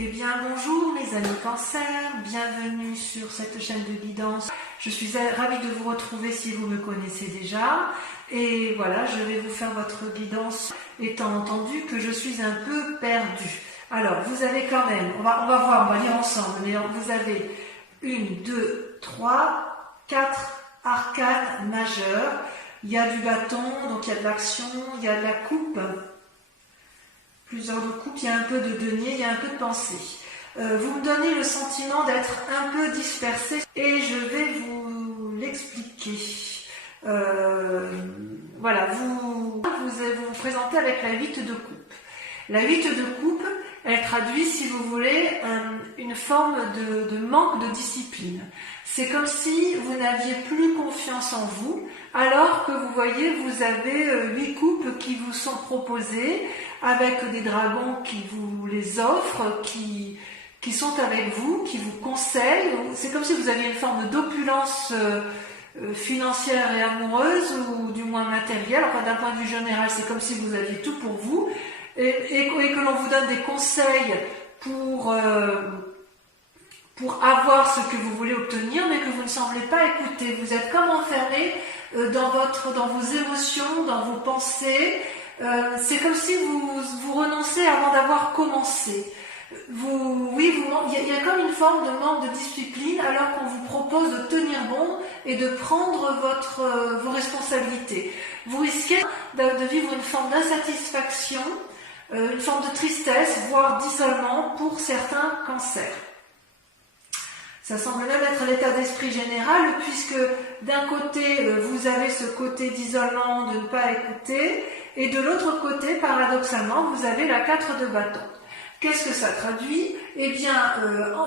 Eh bien bonjour mes amis Cancer, bienvenue sur cette chaîne de guidance. Je suis ravie de vous retrouver si vous me connaissez déjà. Et voilà, je vais vous faire votre guidance étant entendu que je suis un peu perdue. Alors vous avez quand même, on va voir, on va lire ensemble, mais vous avez 1, 2, 3, 4 arcanes majeures. Il y a du bâton, donc il y a de l'action, il y a de la coupe. Plusieurs de coupes, il y a un peu de denier, il y a un peu de pensée. Vous me donnez le sentiment d'être un peu dispersé et je vais vous l'expliquer. Voilà, vous vous présentez avec la 8 de coupe. La 8 de coupe, elle traduit, si vous voulez, une forme de manque de discipline. C'est comme si vous n'aviez plus confiance en vous, alors que vous voyez, vous avez 8 coupes qui vous sont proposées, avec des dragons qui vous les offrent, qui sont avec vous, qui vous conseillent. C'est comme si vous aviez une forme d'opulence financière et amoureuse, ou du moins matérielle. Enfin, d'un point de vue général, c'est comme si vous aviez tout pour vous, et que l'on vous donne des conseils pour avoir ce que vous voulez obtenir, mais que vous ne semblez pas écouter. Vous êtes comme enfermé dans vos émotions, dans vos pensées. C'est comme si vous renoncez avant d'avoir commencé. Il y a comme une forme de manque de discipline, alors qu'on vous propose de tenir bon et de prendre vos responsabilités. Vous risquez de vivre une forme d'insatisfaction, une forme de tristesse, voire d'isolement pour certains cancers. Ça semble même être l'état d'esprit général, puisque d'un côté, vous avez ce côté d'isolement, de ne pas écouter, et de l'autre côté, paradoxalement, vous avez la 4 de bâton. Qu'est-ce que ça traduit? Eh bien,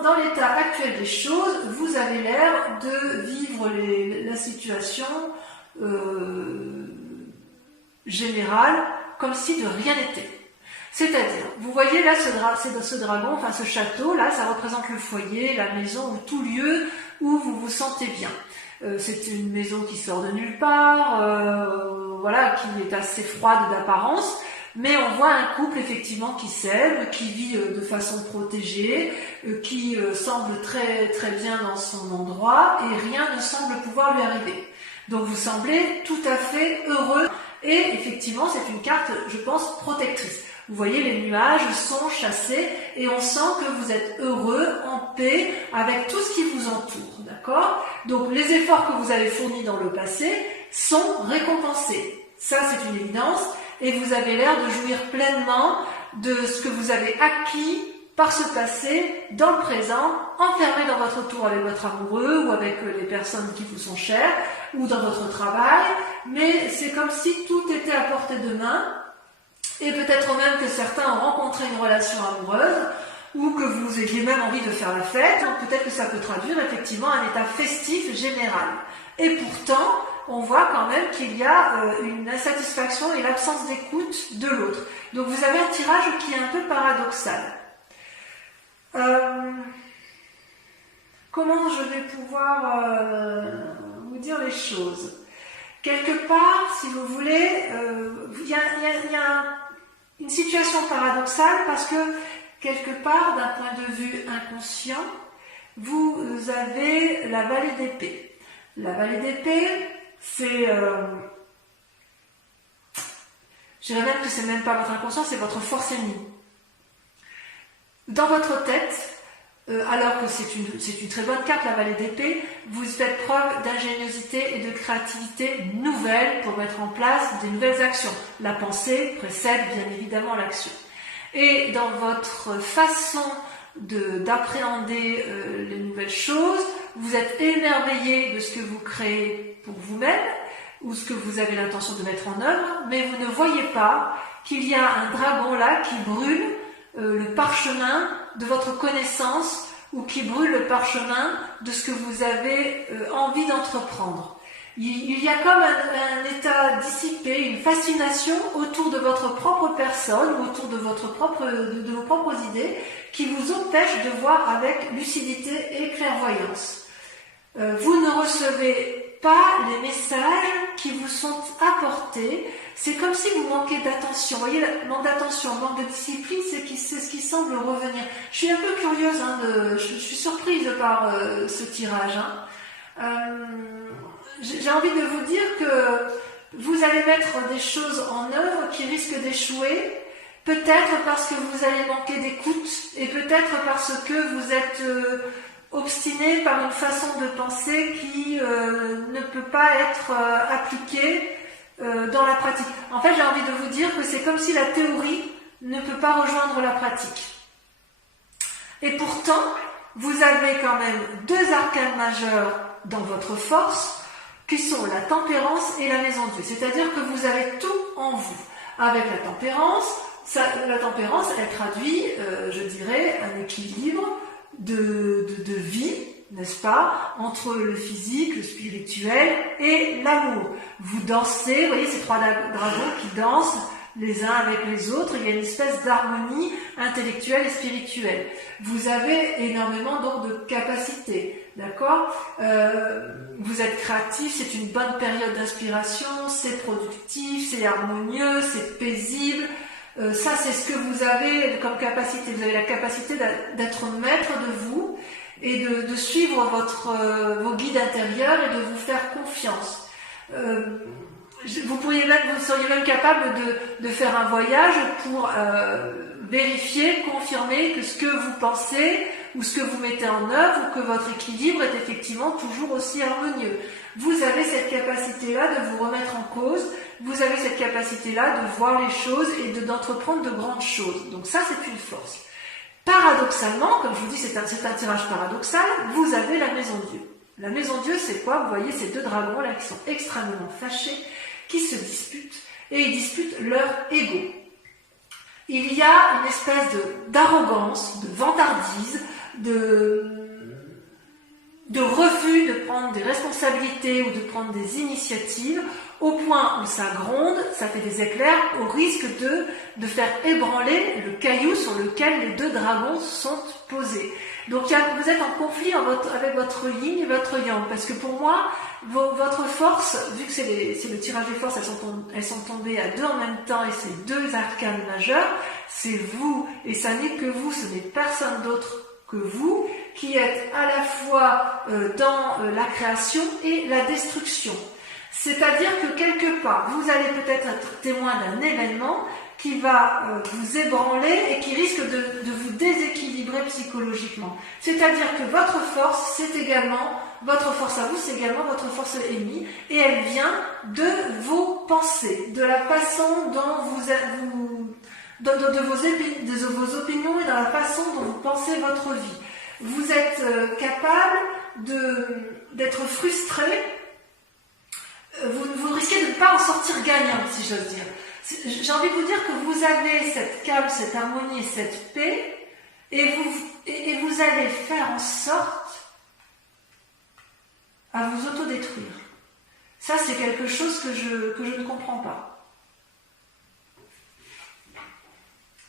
dans l'état actuel des choses, vous avez l'air de vivre la situation générale comme si de rien n'était. C'est-à-dire, vous voyez là ce dragon, enfin ce château, là, ça représente le foyer, la maison, ou tout lieu où vous vous sentez bien. C'est une maison qui sort de nulle part, voilà, qui est assez froide d'apparence, mais on voit un couple effectivement qui s'aime, qui vit de façon protégée, qui semble très très bien dans son endroit, et rien ne semble pouvoir lui arriver. Donc vous semblez tout à fait heureux, et effectivement c'est une carte, je pense, protectrice. Vous voyez, les nuages sont chassés et on sent que vous êtes heureux, en paix, avec tout ce qui vous entoure, d'accord? Donc les efforts que vous avez fournis dans le passé sont récompensés. Ça, c'est une évidence. Et vous avez l'air de jouir pleinement de ce que vous avez acquis par ce passé, dans le présent, enfermé dans votre tour avec votre amoureux ou avec les personnes qui vous sont chères, ou dans votre travail. Mais c'est comme si tout était à portée de main. Et peut-être même que certains ont rencontré une relation amoureuse, ou que vous ayez même envie de faire la fête. Donc peut-être que ça peut traduire effectivement un état festif général. Et pourtant, on voit quand même qu'il y a une insatisfaction et l'absence d'écoute de l'autre. Donc vous avez un tirage qui est un peu paradoxal. Comment je vais pouvoir vous dire les choses? Quelque part, si vous voulez, il y a une situation paradoxale, parce que quelque part, d'un point de vue inconscient, vous avez la vallée d'épée. La vallée d'épée, c'est... je dirais même que c'est même pas votre inconscient, c'est votre force ennemie. Dans votre tête, alors que c'est une très bonne carte, la vallée d'épée, vous faites preuve d'ingéniosité et de créativité nouvelle pour mettre en place des nouvelles actions. La pensée précède bien évidemment l'action. Et dans votre façon d'appréhender les nouvelles choses, vous êtes émerveillé de ce que vous créez pour vous-même, ou ce que vous avez l'intention de mettre en œuvre, mais vous ne voyez pas qu'il y a un dragon là qui brûle le parchemin de votre connaissance, ou qui brûle le parchemin de ce que vous avez envie d'entreprendre. Il y a comme un état dissipé, une fascination autour de votre propre personne, ou autour de vos propres idées, qui vous empêche de voir avec lucidité et clairvoyance. Vous ne recevez pas les messages qui vous sont apportés. C'est comme si vous manquez d'attention. Vous voyez, manque d'attention, manque de discipline, c'est ce qui semble revenir. Je suis un peu curieuse, je suis surprise par ce tirage. J'ai envie de vous dire que vous allez mettre des choses en œuvre qui risquent d'échouer, peut-être parce que vous allez manquer d'écoute, et peut-être parce que vous êtes obstiné par une façon de penser qui ne peut pas être appliquée dans la pratique. En fait, j'ai envie de vous dire que c'est comme si la théorie ne peut pas rejoindre la pratique. Et pourtant, vous avez quand même deux arcanes majeurs dans votre force, qui sont la tempérance et la maison de Dieu. C'est-à-dire que vous avez tout en vous. Avec la tempérance, elle traduit, je dirais, un équilibre de vie, n'est-ce pas, entre le physique, le spirituel et l'amour. Vous dansez, vous voyez ces trois dragons qui dansent les uns avec les autres, il y a une espèce d'harmonie intellectuelle et spirituelle. Vous avez énormément donc de capacités, d'accord, vous êtes créatif, c'est une bonne période d'inspiration, c'est productif, c'est harmonieux, c'est paisible. Ça, c'est ce que vous avez comme capacité. Vous avez la capacité d'être maître de vous et de suivre vos guides intérieurs et de vous faire confiance. Vous seriez même capable de faire un voyage pour vérifier, confirmer que ce que vous pensez ou ce que vous mettez en œuvre ou que votre équilibre est effectivement toujours aussi harmonieux. Vous avez cette capacité-là de vous remettre en cause, vous avez cette capacité-là de voir les choses et d'entreprendre de grandes choses. Donc ça, c'est une force. Paradoxalement, comme je vous dis, c'est un tirage paradoxal, vous avez la maison Dieu. La maison Dieu, c'est quoi? Vous voyez ces deux dragons-là qui sont extrêmement fâchés, qui se disputent, et ils disputent leur ego. Il y a une espèce d'arrogance, de vantardise, de refus de prendre des responsabilités ou de prendre des initiatives, au point où ça gronde, ça fait des éclairs, au risque de faire ébranler le caillou sur lequel les deux dragons sont posés. Donc vous êtes en conflit avec votre yin et votre yang, parce que pour moi, votre force, vu que c'est le tirage des forces, elles sont tombées à deux en même temps, et c'est deux arcanes majeurs, c'est vous, et ça n'est que vous, ce n'est personne d'autre que vous, qui êtes à la fois dans la création et la destruction. C'est-à-dire que quelque part, vous allez peut-être être témoin d'un événement qui va vous ébranler et qui risque de vous déséquilibrer psychologiquement. C'est-à-dire que votre force, votre force à vous, c'est également votre force ennemie, et elle vient de vos pensées, de la façon dont de vos opinions et dans la façon dont vous pensez votre vie. Vous êtes capable d'être frustré, vous risquez de ne pas en sortir gagnant, si j'ose dire. J'ai envie de vous dire que vous avez cette calme, cette harmonie et cette paix, et vous allez faire en sorte à vous autodétruire. Ça, c'est quelque chose que je ne comprends pas.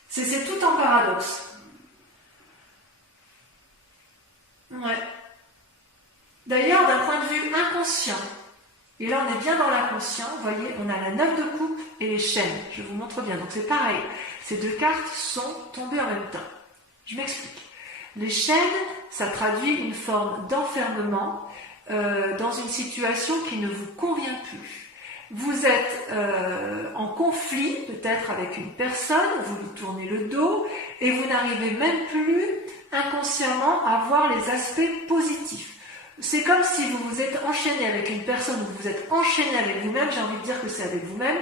C'est tout en paradoxe. Ouais. D'ailleurs, d'un point de vue inconscient, et là on est bien dans l'inconscient, vous voyez, on a la 9 de coupe et les chaînes. Je vous montre bien, donc c'est pareil. Ces deux cartes sont tombées en même temps. Je m'explique. Les chaînes, ça traduit une forme d'enfermement dans une situation qui ne vous convient plus. Vous êtes en conflit peut-être avec une personne, vous lui tournez le dos et vous n'arrivez même plus inconsciemment à voir les aspects positifs. C'est comme si vous vous êtes enchaîné avec une personne, vous vous êtes enchaîné avec vous-même, j'ai envie de dire que c'est avec vous-même,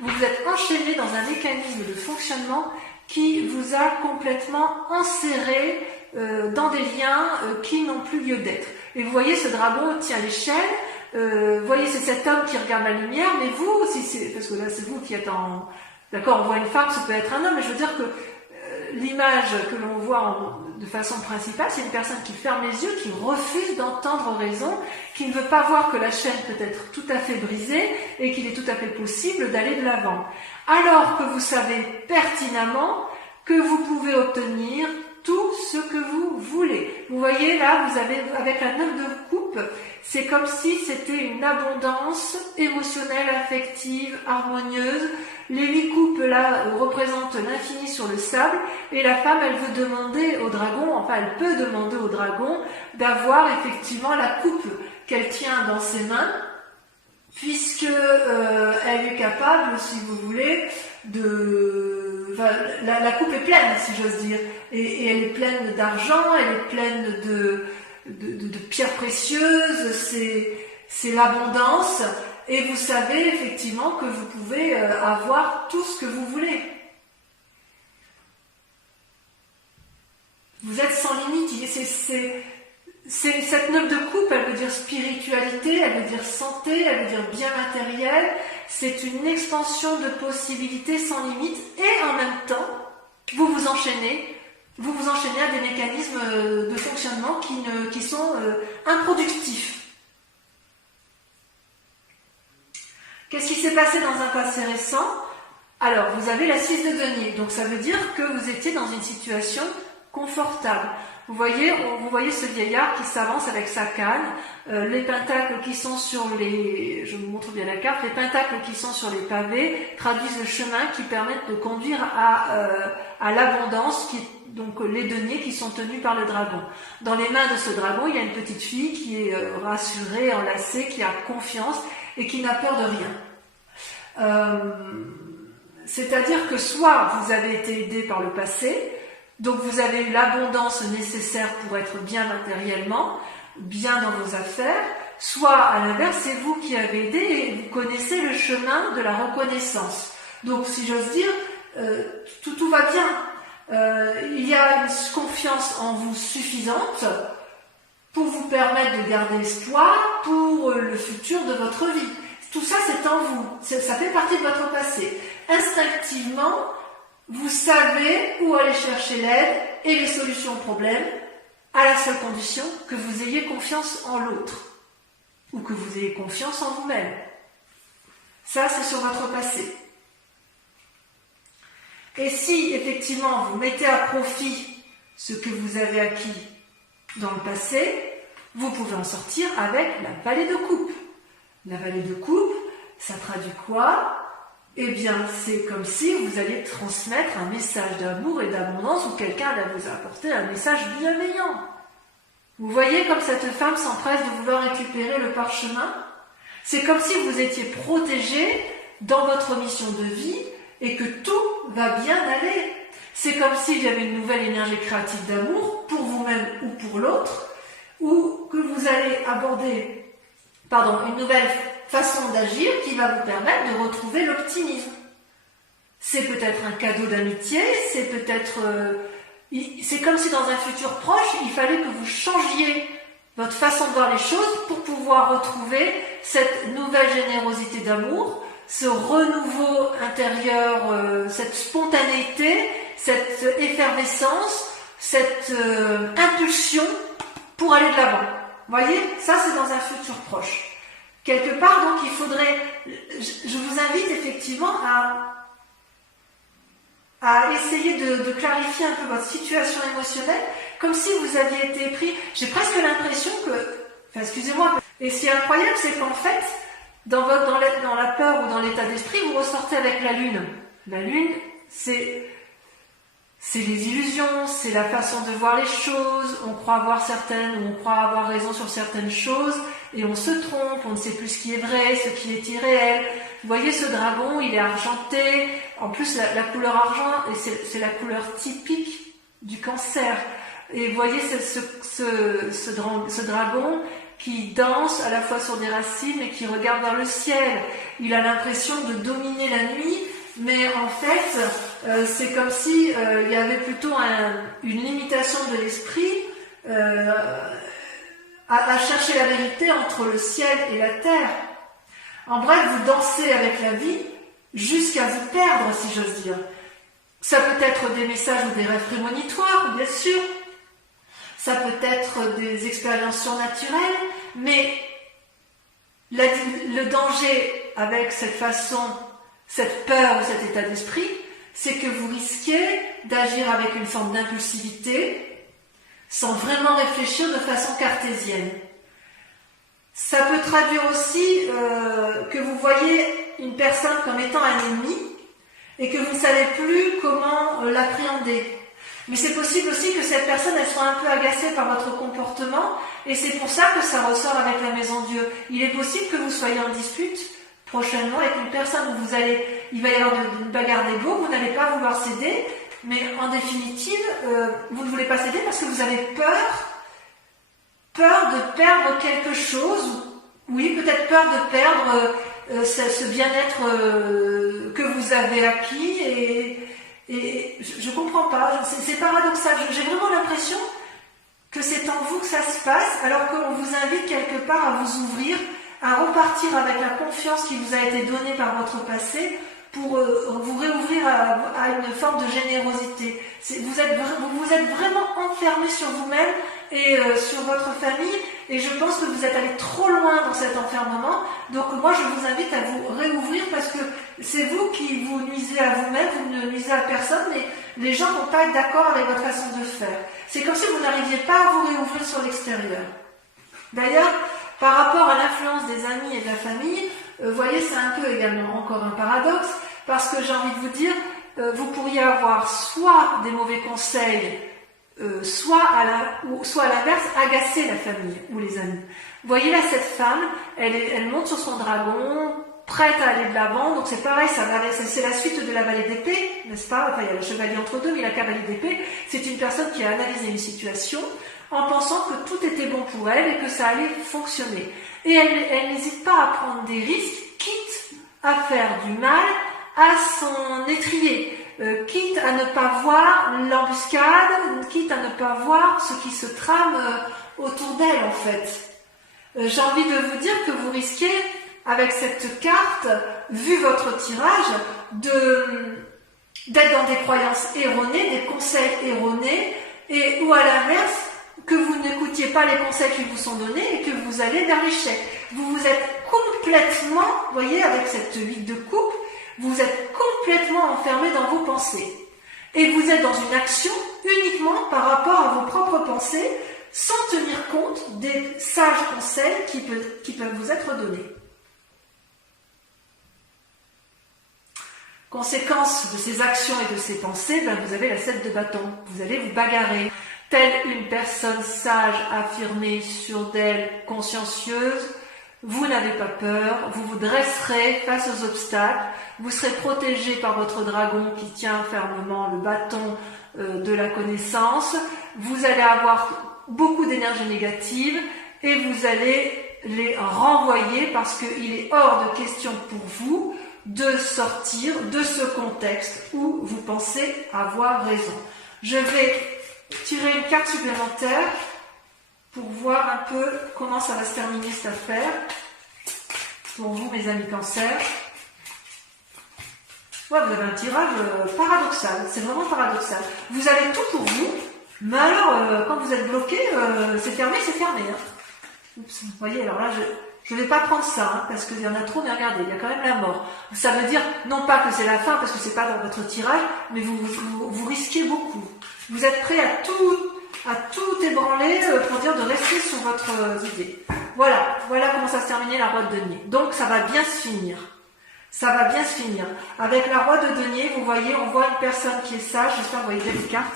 vous vous êtes enchaîné dans un mécanisme de fonctionnement qui vous a complètement enserré dans des liens qui n'ont plus lieu d'être. Et vous voyez, ce dragon tient l'échelle, vous voyez, c'est cet homme qui regarde la lumière, mais vous, parce que là c'est vous qui êtes en... D'accord, on voit une femme, ça peut être un homme, mais je veux dire que l'image que l'on voit de façon principale, c'est une personne qui ferme les yeux, qui refuse d'entendre raison, qui ne veut pas voir que la chaîne peut être tout à fait brisée et qu'il est tout à fait possible d'aller de l'avant. Alors que vous savez pertinemment que vous pouvez obtenir tout ce que vous voulez. Vous voyez, voyez là, vous avez avec la 9 de coupe, c'est comme si c'était une abondance émotionnelle, affective, harmonieuse. Les 8 coupes là représentent l'infini sur le sable, et la femme, elle veut demander au dragon, enfin elle peut demander au dragon d'avoir effectivement la coupe qu'elle tient dans ses mains, puisque elle est capable, si vous voulez, de... Enfin, la coupe est pleine, si j'ose dire, et elle est pleine d'argent, elle est pleine de pierres précieuses, c'est l'abondance, et vous savez effectivement que vous pouvez avoir tout ce que vous voulez. Vous êtes sans limite. Cette 9 de coupe, elle veut dire spiritualité, elle veut dire santé, elle veut dire bien matériel. C'est une expansion de possibilités sans limite, et en même temps, vous vous enchaînez à des mécanismes de fonctionnement qui sont improductifs. Qu'est-ce qui s'est passé dans un passé récent? Alors, vous avez la 6 de denier, donc ça veut dire que vous étiez dans une situation confortable. Vous voyez ce vieillard qui s'avance avec sa canne, les pentacles qui sont sur les... Je vous montre bien la carte. Les pentacles qui sont sur les pavés traduisent le chemin qui permettent de conduire à l'abondance, donc les deniers qui sont tenus par le dragon. Dans les mains de ce dragon, il y a une petite fille qui est rassurée, enlacée, qui a confiance et qui n'a peur de rien. C'est-à-dire que soit vous avez été aidé par le passé, donc vous avez eu l'abondance nécessaire pour être bien matériellement, bien dans vos affaires, soit à l'inverse, c'est vous qui avez aidé et vous connaissez le chemin de la reconnaissance. Donc si j'ose dire, tout va bien. Il y a une confiance en vous suffisante pour vous permettre de garder espoir pour le futur de votre vie. Tout ça, c'est en vous. Ça fait partie de votre passé. Instinctivement, vous savez où aller chercher l'aide et les solutions aux problèmes, à la seule condition que vous ayez confiance en l'autre, ou que vous ayez confiance en vous-même. Ça, c'est sur votre passé. Et si, effectivement, vous mettez à profit ce que vous avez acquis dans le passé, vous pouvez en sortir avec la vallée de coupe. La vallée de coupe, ça traduit quoi? Eh bien, c'est comme si vous alliez transmettre un message d'amour et d'abondance, ou quelqu'un va vous apporter un message bienveillant. Vous voyez comme cette femme s'empresse de vouloir récupérer le parchemin? C'est comme si vous étiez protégé dans votre mission de vie et que tout va bien aller. C'est comme s'il y avait une nouvelle énergie créative d'amour pour vous-même ou pour l'autre, ou que vous allez aborder une nouvelle façon d'agir qui va vous permettre de retrouver l'optimisme. C'est peut-être un cadeau d'amitié, c'est peut-être... c'est comme si dans un futur proche, il fallait que vous changiez votre façon de voir les choses pour pouvoir retrouver cette nouvelle générosité d'amour, ce renouveau intérieur, cette spontanéité, cette effervescence, cette impulsion pour aller de l'avant. Vous voyez, ça c'est dans un futur proche. Quelque part, donc, il faudrait... Je vous invite effectivement à essayer de clarifier un peu votre situation émotionnelle, comme si vous aviez été pris... J'ai presque l'impression que... Enfin, excusez-moi. Et ce qui est incroyable, c'est qu'en fait, dans la peur ou dans l'état d'esprit, vous ressortez avec la lune. La lune, c'est les illusions, c'est la façon de voir les choses. On croit avoir raison sur certaines choses, et on se trompe, on ne sait plus ce qui est vrai, ce qui est irréel. Vous voyez, ce dragon, il est argenté. En plus, la couleur argent, et c'est la couleur typique du cancer. Et vous voyez ce dragon qui danse à la fois sur des racines et qui regarde vers le ciel. Il a l'impression de dominer la nuit, mais en fait, c'est comme si il y avait plutôt une limitation de l'esprit à chercher la vérité entre le ciel et la terre. En bref, vous dansez avec la vie jusqu'à vous perdre, si j'ose dire. Ça peut être des messages ou des rêves prémonitoires, bien sûr. Ça peut être des expériences surnaturelles, mais le danger avec cette peur ou cet état d'esprit, c'est que vous risquez d'agir avec une forme d'impulsivité, sans vraiment réfléchir de façon cartésienne. Ça peut traduire aussi que vous voyez une personne comme étant un ennemi et que vous ne savez plus comment l'appréhender. Mais c'est possible aussi que cette personne elle soit un peu agacée par votre comportement et c'est pour ça que ça ressort avec la Maison Dieu. Il est possible que vous soyez en dispute prochainement avec une personne où il va y avoir une bagarre d'ego, vous n'allez pas vouloir céder, mais en définitive, vous ne voulez pas céder parce que vous avez peur de perdre quelque chose, oui, peut-être peur de perdre ce bien-être que vous avez acquis et je ne comprends pas, c'est paradoxal, j'ai vraiment l'impression que c'est en vous que ça se passe alors qu'on vous invite quelque part à vous ouvrir, à repartir avec la confiance qui vous a été donnée par votre passé pour vous réouvrir à une forme de générosité. Vous êtes vraiment enfermé sur vous-même et sur votre famille et je pense que vous êtes allé trop loin dans cet enfermement. Donc moi je vous invite à vous réouvrir parce que c'est vous qui vous nuisez à vous-même, vous ne nuisez à personne mais les gens ne vont pas être d'accord avec votre façon de faire. C'est comme si vous n'arriviez pas à vous réouvrir sur l'extérieur. D'ailleurs, par rapport à l'influence des amis et de la famille, vous voyez, c'est un peu également encore un paradoxe, parce que j'ai envie de vous dire, vous pourriez avoir soit des mauvais conseils, soit à l'inverse, agacer la famille ou les amis. Vous voyez là, cette femme, elle monte sur son dragon, prête à aller de l'avant, donc c'est pareil, c'est la suite de la vallée d'épée, n'est-ce pas? Enfin, il y a le chevalier entre deux, mais la cavalier d'épée, c'est une personne qui a analysé une situation en pensant que tout était bon pour elle et que ça allait fonctionner. Et elle n'hésite pas à prendre des risques, quitte à faire du mal à son étrier, quitte à ne pas voir l'embuscade, quitte à ne pas voir ce qui se trame autour d'elle en fait. J'ai envie de vous dire que vous risquez, avec cette carte, vu votre tirage, d'être dans des croyances erronées, des conseils erronés, ou à l'inverse, que vous n'écoutiez pas les conseils qui vous sont donnés et que vous allez vers l'échec. Vous vous êtes complètement, vous voyez, avec cette 8 de coupe, vous êtes complètement enfermé dans vos pensées. Et vous êtes dans une action uniquement par rapport à vos propres pensées, sans tenir compte des sages conseils qui peuvent vous être donnés. Conséquence de ces actions et de ces pensées, vous avez la 7 de bâton. Vous allez vous bagarrer. Telle une personne sage, affirmée, sûre d'elle, consciencieuse, vous n'avez pas peur, vous vous dresserez face aux obstacles, vous serez protégé par votre dragon qui tient fermement le bâton de la connaissance, vous allez avoir beaucoup d'énergie négative et vous allez les renvoyer parce qu'il est hors de question pour vous de sortir de ce contexte où vous pensez avoir raison. Je vais tirer une carte supplémentaire pour voir un peu comment ça va se terminer cette affaire pour vous mes amis cancer. Ouais, vous avez un tirage paradoxal, c'est vraiment paradoxal. Vous avez tout pour vous, mais alors quand vous êtes bloqué, c'est fermé. Hein. Oups, vous voyez, alors là je ne vais pas prendre ça, hein, parce qu'il y en a trop, mais regardez, il y a quand même la mort. Ça veut dire, non pas que c'est la fin, parce que c'est pas dans votre tirage, mais vous risquez beaucoup. Vous êtes prêt à tout ébranler pour dire de rester sur votre idée. Voilà comment ça se terminait la roue de denier. Donc ça va bien se finir. Ça va bien se finir. Avec la roue de denier, vous voyez, on voit une personne qui est sage. J'espère que vous voyez bien les cartes.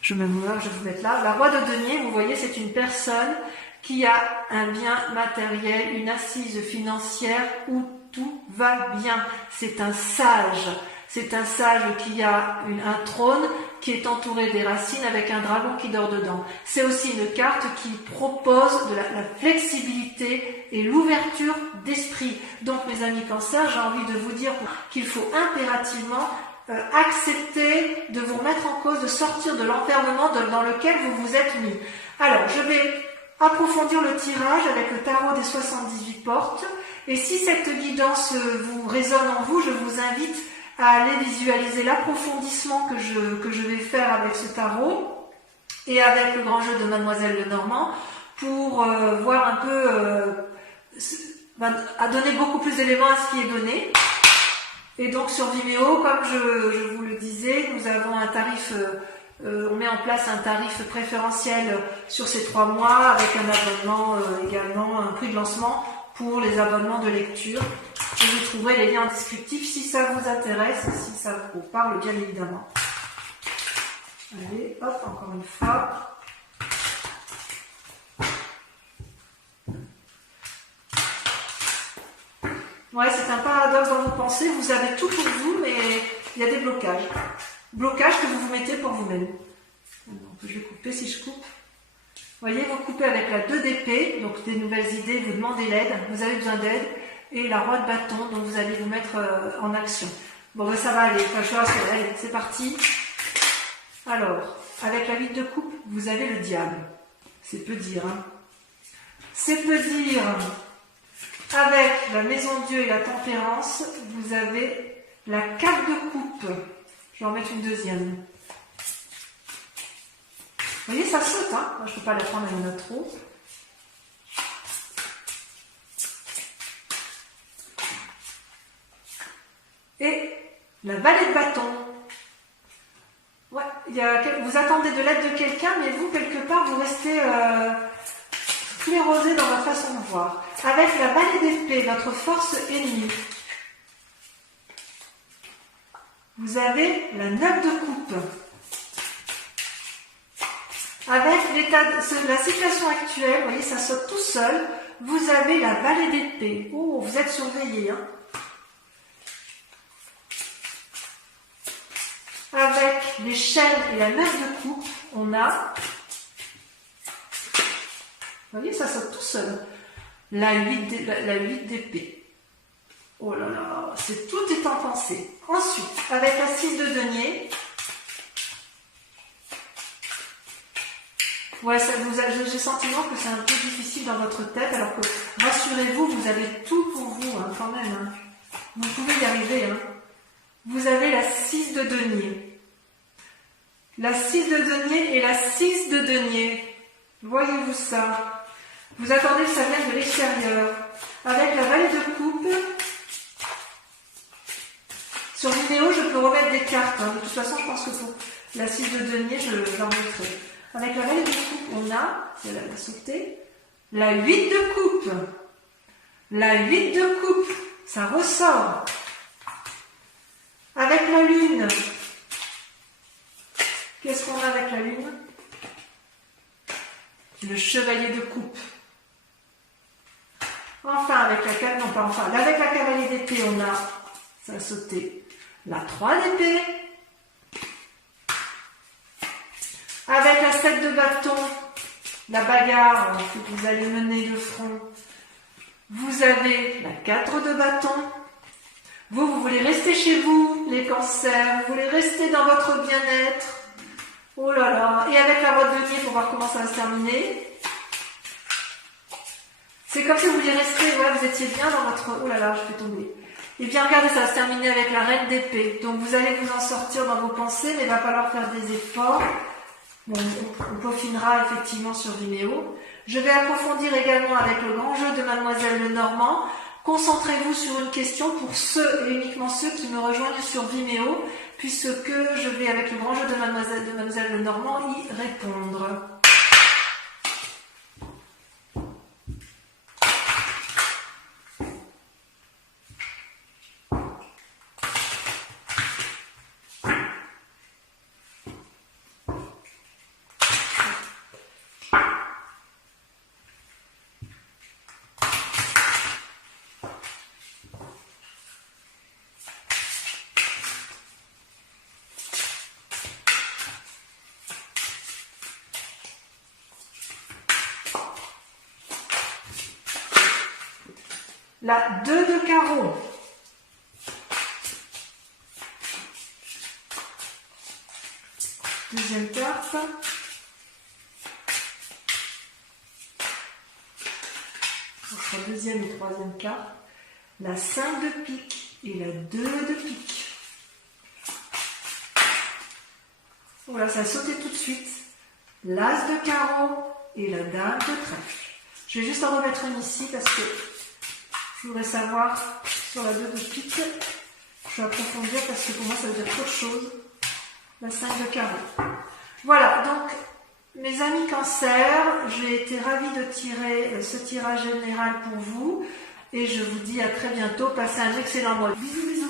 Je vais vous mettre là. La roue de denier, vous voyez, c'est une personne qui a un bien matériel, une assise financière où tout va bien. C'est un sage. C'est un sage qui a un trône qui est entouré des racines avec un dragon qui dort dedans. C'est aussi une carte qui propose de la flexibilité et l'ouverture d'esprit. Donc mes amis cancer, j'ai envie de vous dire qu'il faut impérativement accepter de vous remettre en cause, de sortir de l'enfermement dans lequel vous vous êtes mis. Alors, je vais approfondir le tirage avec le tarot des 78 portes. Et si cette guidance vous résonne en vous, je vous invite à aller visualiser l'approfondissement que je vais faire avec ce tarot et avec le grand jeu de Mademoiselle Lenormand pour voir un peu, à donner beaucoup plus d'éléments à ce qui est donné. Et donc sur Vimeo, comme je vous le disais, nous avons un tarif on met en place un tarif préférentiel sur ces 3 mois avec un abonnement également, un prix de lancement pour les abonnements de lecture. Et vous trouverez les liens en descriptif si ça vous intéresse, si ça vous parle bien évidemment. Allez, hop, encore une fois. Ouais, c'est un paradoxe dans vos pensées, vous avez tout pour vous, mais il y a des blocages. Blocages que vous vous mettez pour vous-même. Donc, je vais couper si je coupe. Vous voyez, vous coupez avec la 2 d'épée, donc des nouvelles idées, vous demandez l'aide, vous avez besoin d'aide, et la roi de bâton, donc vous allez vous mettre en action. Bon, ben, ça va aller, enfin, je suis rassurée, allez, c'est parti. Alors, avec la 8 de coupe, vous avez le diable. C'est peu dire, hein. C'est peu dire. Avec la maison Dieu et la tempérance, vous avez la 4 de coupe. Je vais en mettre une deuxième. Vous voyez, ça saute, hein. Moi, je ne peux pas la prendre, il y en a trop. Et la vallée de bâton. Ouais, vous attendez de l'aide de quelqu'un, mais vous, quelque part, vous restez sclérosé dans votre façon de voir. Avec la vallée d'épée, votre force ennemie. Vous avez la 9 de coupe. Avec la situation actuelle, vous voyez, ça saute tout seul. Vous avez la vallée d'épée. Oh, vous êtes surveillé, hein. Avec les chaînes et la 9 de coupe, on a, vous voyez, ça saute tout seul. La 8 d'épée. Oh là là, tout est en pensée. Ensuite, avec la 6 de denier, ouais, j'ai le sentiment que c'est un peu difficile dans votre tête, alors que, rassurez-vous, vous avez tout pour vous, hein, quand même. Hein. Vous pouvez y arriver. Hein. Vous avez la 6 de denier. La 6 de denier et la 6 de denier. Voyez-vous ça? Vous attendez que ça vienne de l'extérieur. Avec la vallée de coupe, sur vidéo, je peux remettre des cartes. Hein. De toute façon, je pense que pour la 6 de denier, j'en mettrai. Avec la vallée de coupe, on a, si elle a sauté, la 8 de coupe. La 8 de coupe, ça ressort. Avec la lune, qu'est-ce qu'on a avec la lune? Le chevalier de coupe. Enfin, avec la cavalier d'épée, on a, ça a sauté, la 3 d'épée. Avec la 7 de bâton, la bagarre que vous allez mener de front, vous avez la 4 de bâton. Vous voulez rester chez vous, les cancers, vous voulez rester dans votre bien-être. Oh là là, et avec la roi de denier pour voir comment ça va se terminer. C'est comme si vous vouliez rester, voilà, vous étiez bien dans votre... Oh là là, je vais tomber. Et bien regardez, ça va se terminer avec la reine d'épée. Donc vous allez vous en sortir dans vos pensées, mais il va falloir faire des efforts. Bon, on peaufinera effectivement sur Vimeo. Je vais approfondir également avec le grand jeu de Mademoiselle Lenormand. Concentrez-vous sur une question pour ceux et uniquement ceux qui me rejoignent sur Vimeo, puisque je vais avec le grand jeu de Mademoiselle Lenormand y répondre. La 2 de carreau. Deuxième carte. Entre la deuxième et troisième carte. La 5 de pique et la 2 de pique. Voilà, ça a sauté tout de suite. L'as de carreau et la dame de trèfle. Je vais juste en remettre une ici parce que je voudrais savoir sur la 2 de pique. Je vais approfondir parce que pour moi ça veut dire trop de choses. La 5 de carreau. Mes amis Cancer, j'ai été ravie de tirer ce tirage général pour vous et je vous dis à très bientôt. Passez un excellent mois. Bisous, bisous.